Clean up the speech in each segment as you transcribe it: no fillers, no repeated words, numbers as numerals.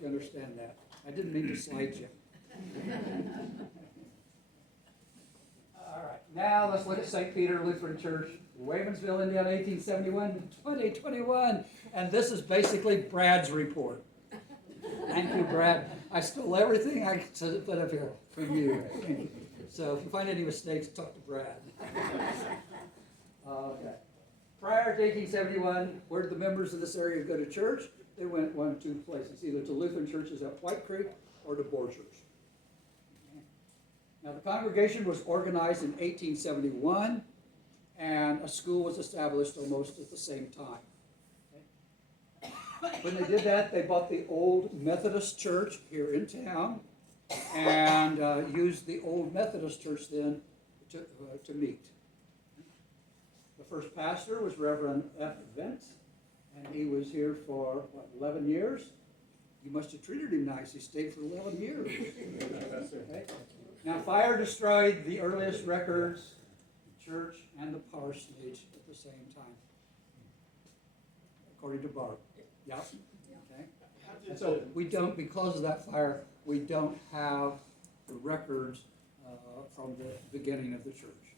you understand that. I didn't mean to slight you. All right, now let's look at St. Peter Lutheran Church, Wavensville, Indiana, 1871 to 2021. And this is basically Brad's report. Thank you, Brad. I stole everything I could put up here from you. So if you find any mistakes, talk to Brad. Okay. Prior to 1871, where did the members of this area go to church? They went one of two places, either to Lutheran churches at White Creek or to Borchers. Now, the congregation was organized in 1871, and a school was established almost at the same time. Okay. When they did that, they bought the old Methodist church here in town and used the old Methodist church then to meet. The first pastor was Reverend F. Vent, and he was here for, 11 years? You must have treated him nice. He stayed for 11 years. Okay. Now, fire destroyed the earliest records, the church and the parsonage at the same time, according to Barb. Yep. Okay. And so we don't, because of that fire, we don't have the records from the beginning of the church.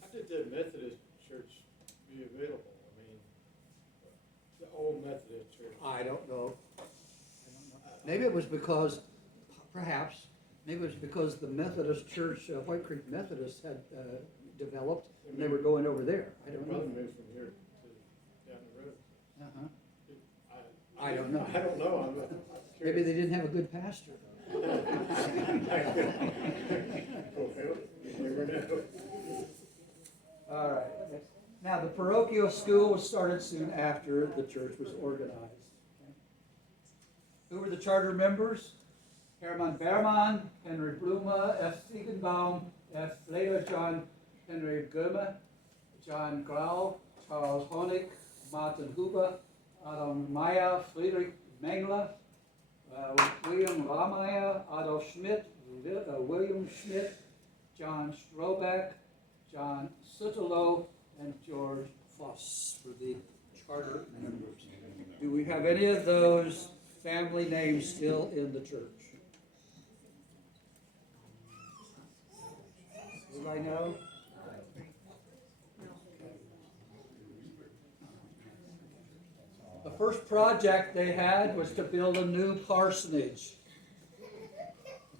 How did the Methodist church be available? I mean, the old Methodist church. I don't know. Maybe it was because, perhaps, maybe it was because the Methodist church, White Creek Methodist, had developed, and they were going over there. I don't know. Brother moved from here to down the road. Uh-huh. I don't know. I don't know. I'm Maybe they didn't have a good pastor. You never know. All right. Now, the parochial school was started soon after the church was organized. Okay. Who were the charter members? Hermann Behrmann, Henry Blume, F. Stiegenbaum, F. Leder, John Henry Goeme, John Grau, Charles Honig, Martin Huber, Adam Meyer, Friedrich Mengler, William Rameyer, Adolf Schmidt, William Schmidt, John Strobeck, John Sutterloh, and George Voss were the charter members. Do we have any of those family names still in the church? Anybody know? The first project they had was to build a new parsonage.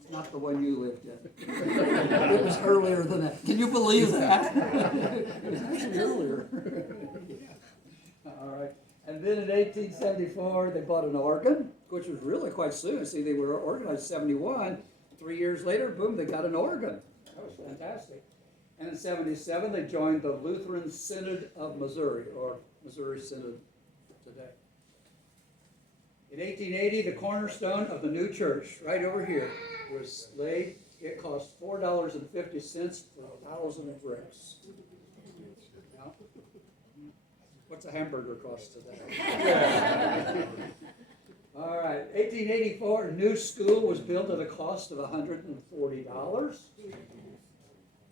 It's not the one you lived in. It was earlier than that. Can you believe that? It was actually earlier. All right. And then in 1874, they bought an organ, which was really quite soon. See, they were organized in 71. 3 years later, boom, they got an organ. That was fantastic. And in 77, they joined the Lutheran Synod of Missouri, or Missouri Synod today. In 1880, the cornerstone of the new church, right over here, was laid. It cost $4.50 for 1,000 of bricks. Now, what's a hamburger cost today? All right, 1884, a new school was built at a cost of $140.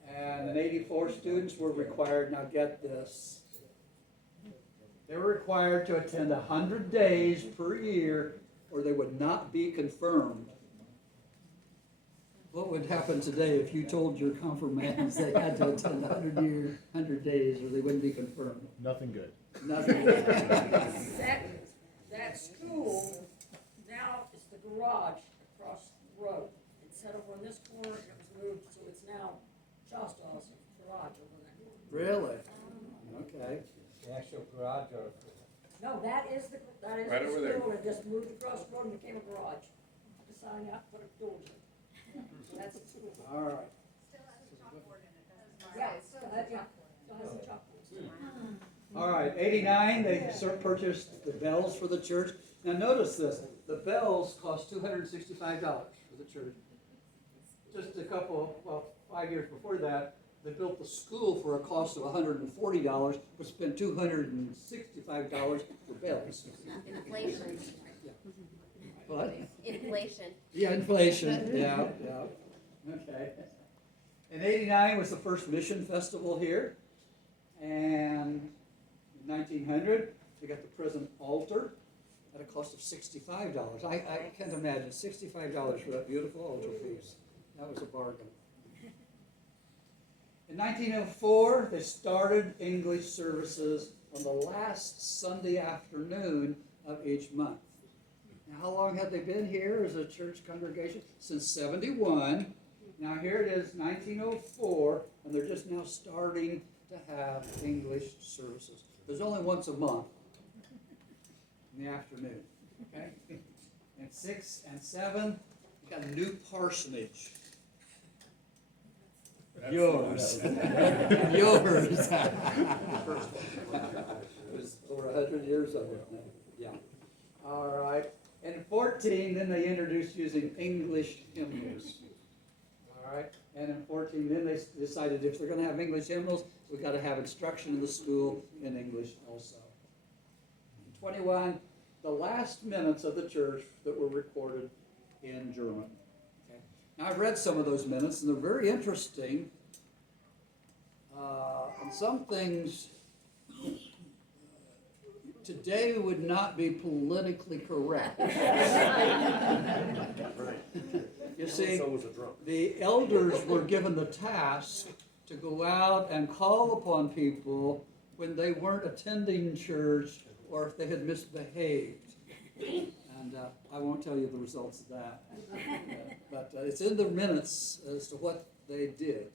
And then 84 students were required, now get this, they were required to attend 100 days per year or they would not be confirmed. What would happen today if you told your confirmands they had to attend 100 days or they wouldn't be confirmed? Nothing good. Nothing. That school now is the garage across the road. It's set up on this corner and it was moved, so it's now Shawstall's garage over there. Really? Okay. The actual garage or? No, that is the Right over there. school, it just moved across the road and became a garage. Had to sign out, put a doors in. So that's the school. All right. Still has a chalkboard in it, doesn't it? Yeah, still has a chalkboard. All right, 89, they purchased the bells for the church. Now notice this, the bells cost $265 for the church. Just a couple, 5 years before that, they built the school for a cost of $140, but spent $265 for bells. Inflation. What? Inflation. Yeah, inflation, yeah. Okay. In 89 was the first mission festival here. And in 1900, they got the present altar. at a cost of $65. I can't imagine $65 for that beautiful altarpiece. That was a bargain. In 1904, they started English services on the last Sunday afternoon of each month. Now, how long have they been here as a church congregation? Since 71. Now, here it is, 1904, and they're just now starting to have English services. There's only once a month in the afternoon, okay? And 6 and 7, you got a new parsonage. Yours. Yours. It was over 100 years old. Yeah. All right. And 14, then they introduced using English hymnals. All right. And in 14, then they decided if they're going to have English hymnals, we've got to have instruction in the school in English also. 21, the last minutes of the church that were recorded in German. Okay. Now, I've read some of those minutes, and they're very interesting. And some things today would not be politically correct. You see, the elders were given the task to go out and call upon people when they weren't attending church or if they had misbehaved. And I won't tell you the results of that. But it's in the minutes as to what they did.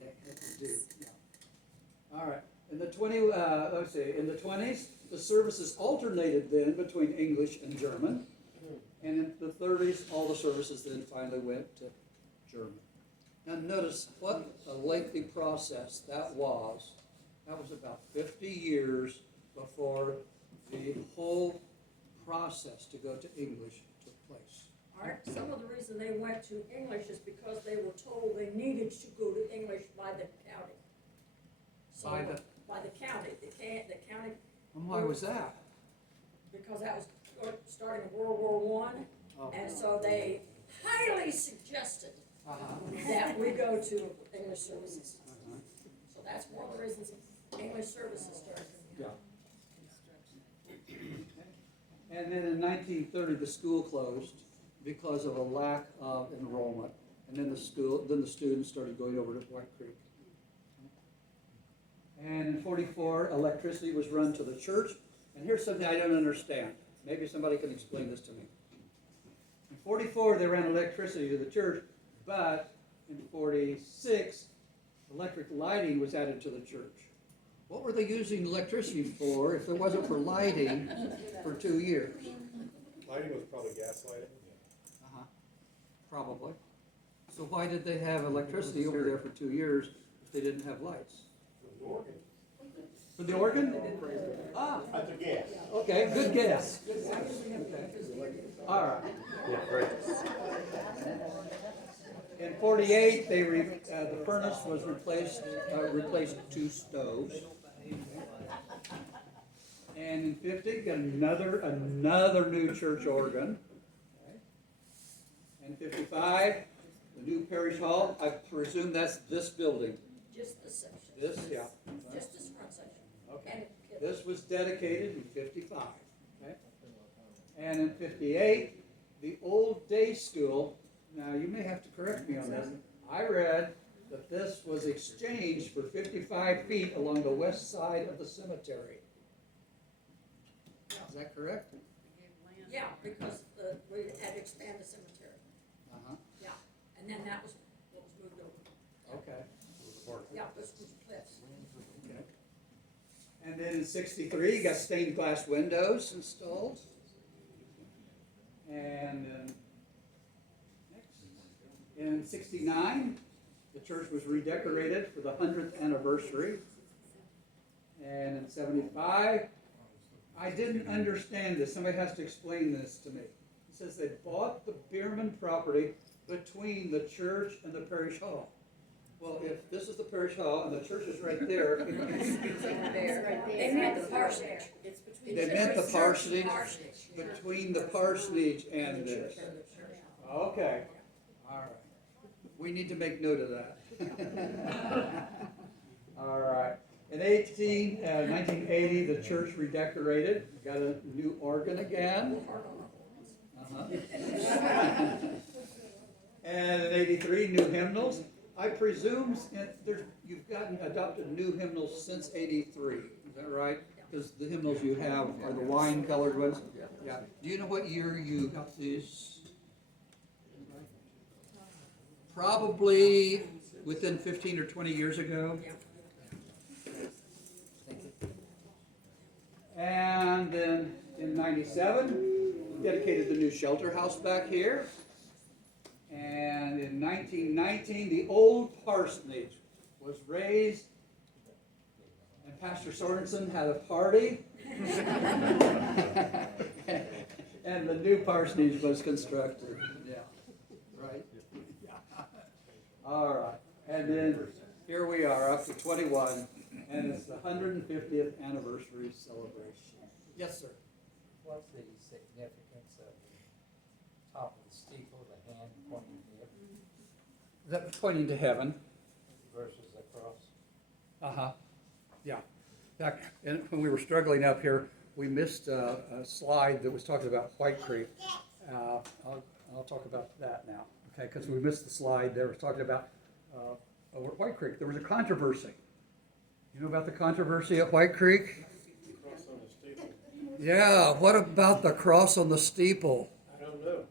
They had to do. Yeah. All right. In the 20s, the services alternated then between English and German. And in the 30s, all the services then finally went to German. Now notice what a lengthy process that was. That was about 50 years before the whole process to go to English took place. All right, some of the reason they went to English is because they were told they needed to go to English by the county. So, By the county, the county, And why was that? because that was starting in World War I, Oh. and so they highly suggested that we go to English services. So that's one of the reasons English services started. Yeah. And then in 1930, the school closed because of a lack of enrollment. And then the students started going over to White Creek. And in 44, electricity was run to the church. And here's something I don't understand. Maybe somebody can explain this to me. In 44, they ran electricity to the church, but in 46, electric lighting was added to the church. What were they using electricity for if it wasn't for lighting for 2 years? Lighting was probably gas lighting. Probably. So why did they have electricity over there for 2 years if they didn't have lights? For the organ? Ah, That's a gas. okay, good guess. Okay. All right. In 48, the furnace was replaced 2 stoves. And in 50, got another new church organ. And 55, the new parish hall. I presume that's this building. Just this section. This, yeah. Just this front section. Okay. This was dedicated in 55. Okay. And in 58, the old day school. Now you may have to correct me on this. I read that this was exchanged for 55 feet along the west side of the cemetery. Is that correct? Yeah, because we had to expand the cemetery. Yeah, and then that was what was moved over. Okay. Yeah, this was cliffs. Okay. And then in 63, you got stained glass windows installed. And in 69, the church was redecorated for the 100th anniversary. And in 75, I didn't understand this. Somebody has to explain this to me. It says they bought the Bierman property between the church and the parish hall. Well, if this is the parish hall and the church is right there, They meant the parsonage. It's between. They meant the parsonage Parsonage. between the parsonage and this. Okay, all right. We need to make note of that. All right. In 1980, the church redecorated, got a new organ again. Uh-huh. And in 83, new hymnals. I presume you've adopted new hymnals since 83, is that right? Because the hymnals you have are the wine-colored ones? Yeah. Do you know what year you got these? Probably within 15 or 20 years ago. And then in 97, dedicated the new shelter house back here. And in 1919, the old parsonage was raised, and Pastor Sorensen had a party. And the new parsonage was constructed. Yeah, right? Yeah. All right. And then here we are up to 21, and it's the 150th anniversary celebration. Yes, sir. What's the significance of the top of the steeple, the hand pointing to heaven Is that pointing to heaven? versus the cross? Uh-huh, yeah. And when we were struggling up here, we missed a slide that was talking about White Creek. I'll talk about that now, okay? Because we missed the slide there, was talking about over at White Creek. There was a controversy. You know about the controversy at White Creek? Cross on the steeple. Yeah, what about the cross on the steeple? I don't know.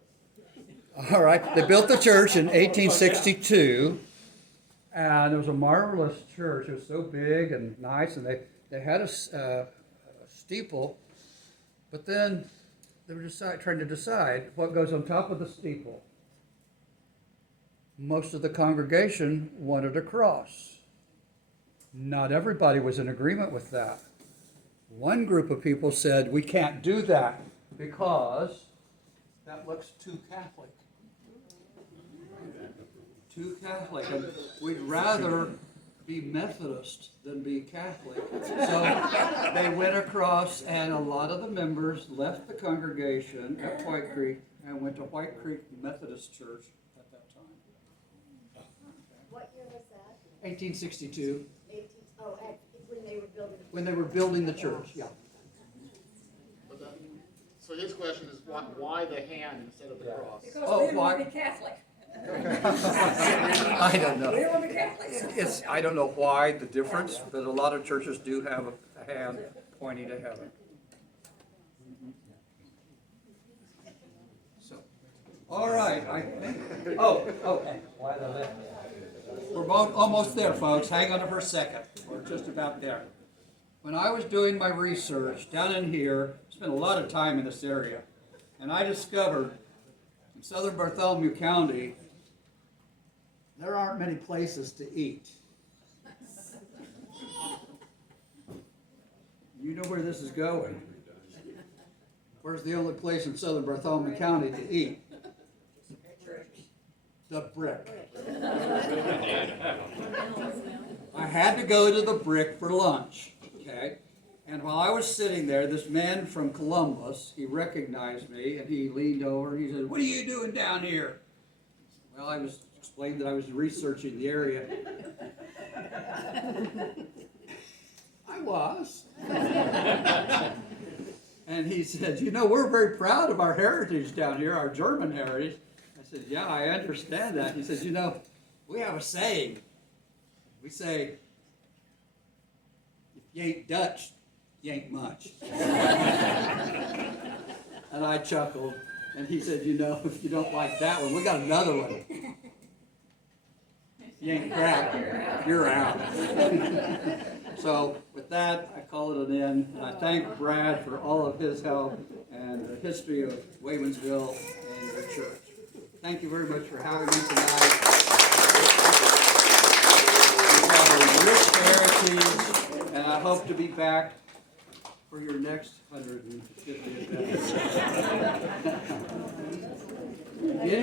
All right, they built the church in 1862, and it was a marvelous church. It was so big and nice, and they had a steeple, but then they were trying to decide what goes on top of the steeple. Most of the congregation wanted a cross. Not everybody was in agreement with that. One group of people said, we can't do that because that looks too Catholic. Too Catholic, and we'd rather be Methodist than be Catholic. So they went across, and a lot of the members left the congregation at White Creek and went to White Creek Methodist Church at that time. What year was that? 1862, When they were building. when they were building the church, yeah. So his question is why the hand instead of the cross? Because Oh, we didn't want why- to be Catholic. I don't know. We don't want to be Catholics. I don't know why the difference, but a lot of churches do have a hand pointing to heaven. So, all right, I think, Why the left hand? we're almost there, folks. Hang on for a second. We're just about there. When I was doing my research down in here, spent a lot of time in this area, and I discovered in southern Bartholomew County, there aren't many places to eat. You know where this is going. Where's the only place in southern Bartholomew County to eat? The Brick. I had to go to the Brick for lunch, okay? And while I was sitting there, this man from Columbus, he recognized me, and he leaned over and he said, "What are you doing down here?" Well, I was explained that I was researching the area. I was. And he said, "You know, we're very proud of our heritage down here, our German heritage." I said, "Yeah, I understand that." He says, "You know, we have a saying. We say, if you ain't Dutch, you ain't much." And I chuckled, and he said, "You know, if you don't like that one, we got another one. If you ain't crap, you're out." So with that, I call it an end, and I thank Brad for all of his help and the history of Waymansville and your church. Thank you very much for having me tonight. We have a rich heritage, and I hope to be back for your next 150th episode.